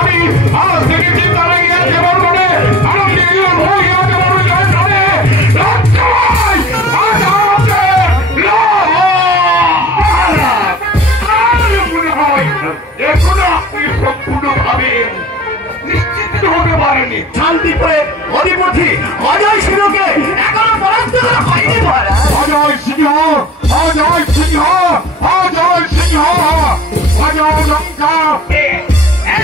আমি আজ থেকে চিন্তা লাগিয়েছে বলবনে আনন্দে মহিলাকে বড় জয় করে এখনো আপনি সম্পূর্ণভাবে নিশ্চিত হতে পারেনি। শান্তিপুরে অধিপতি অজয় সিংহকে এখনো পরাস্ত করা হয়নি। অজয় সিংহ, অজয় সিংহ, অজয় সিংহ, অজয় লঙ্কা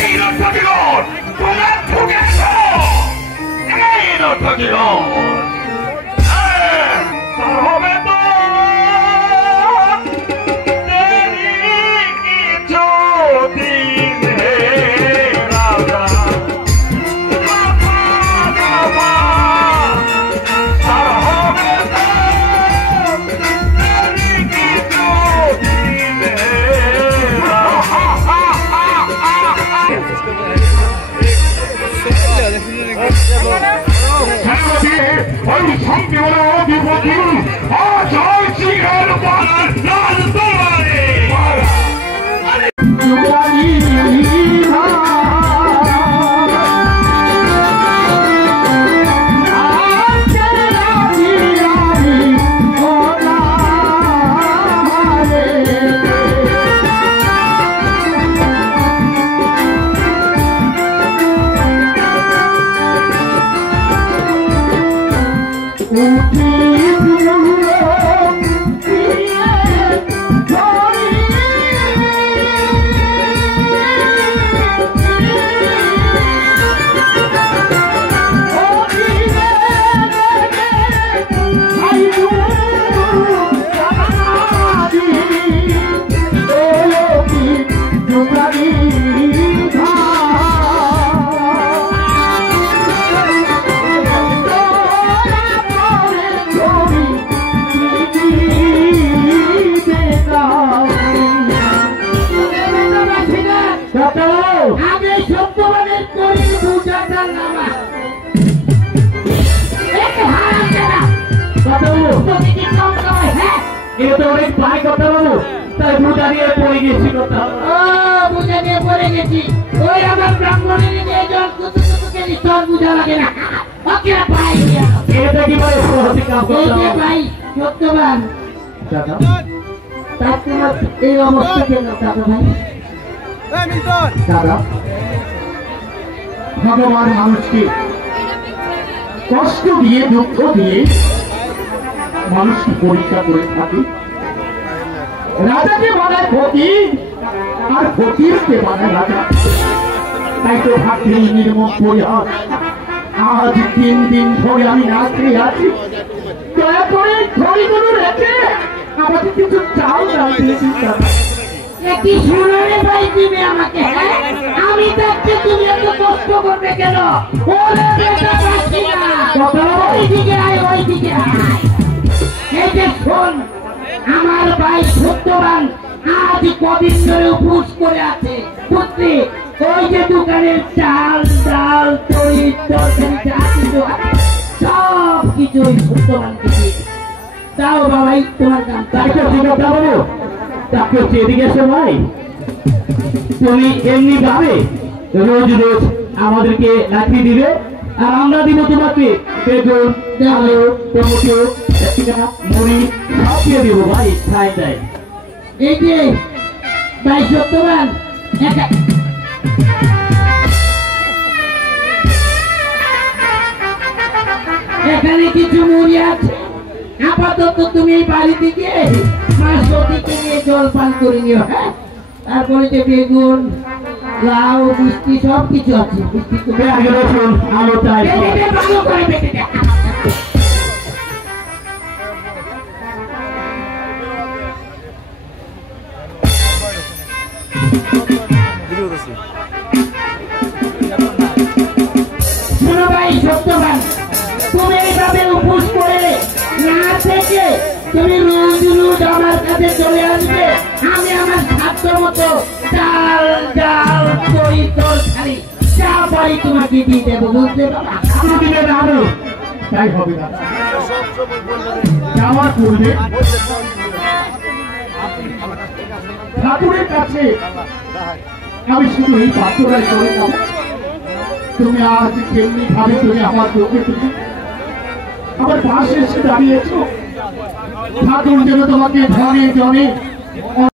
এই রথটিগণ তোমরা ঠকেছ। এই রথটিগণ হবে তো ভগবান মানুষকে কষ্ট দিয়ে দুঃখ দিয়ে মানুষকে পরীক্ষা করে থাকে। রাজাকে বানায় ফকির আর ফকিরকে বানায় রাজা। তাই তো ভাবছি নির্মম পরিহাস আজ 3 দিন ধরে আমি না খেয়ে আছি। দয়া করে ঘড়িগুলো রেখে আমাকে কিছু চাল কি শুনে ভাই দিবে আমাকে। আমি থাকতে তুমি এত কষ্ট করবে কেন? ওইদিকে আয়, ওইদিকে আয়। এই যে শোন, আমার ভাই সত্যবান আজ কদিন ধরে উপোস করে আছে পুত্রী। ওই যে দোকানের চাল ডাল তৈরি তরকারি যা কিছু সব কিছু ওই সত্যবানকে দিয়ে দাও বাবাই তোমার কাম। তাই তো বাবু তাকে হচ্ছে এদিকে এসে ভাই তুমি এমনি ভাবে রোজ রোজ আমাদেরকে লাঠি দিবে আর আমরা দিব তোমাকে বেগুন আলু টমেটো মুড়ি সব দিয়ে দিব ভাই। খাই দেয় এই যে ভাই সত্যবান এখানে কিছু মুড়ি আছে। আপাতত তুমি এই বাড়িতে গিয়ে মাছ নদীতে নিয়ে জল পান করে নিও। হ্যাঁ, তারপরে যে বেগুন লাউ মিষ্টি সব কিছু আছে। আলো চাই ভালো করে বেঁচে দেখ। শোনো ভাই সত্যবান, তুমি এইভাবে উপোস করে না থেকে তুমি রোজ রোজ আমার কাছে চলে আসবে। আমি আমার সাধ্য মতো চাল ডাল তরি তরকারি যা পারি তোমাকে দিয়ে দেবো, বুঝতে পারো? তাই হবে না। যাওয়ার পূর্বে ঠাকুরের কাছে আমি শুধু এই প্রার্থনাই করে যাব, তুমি আজ কেমনি ভাবে তুমি আমার চোখে তুমি আমার পাশে এসে দাঁড়িয়েছো। ঠাকুর যেন তোমাকে ধনে জনে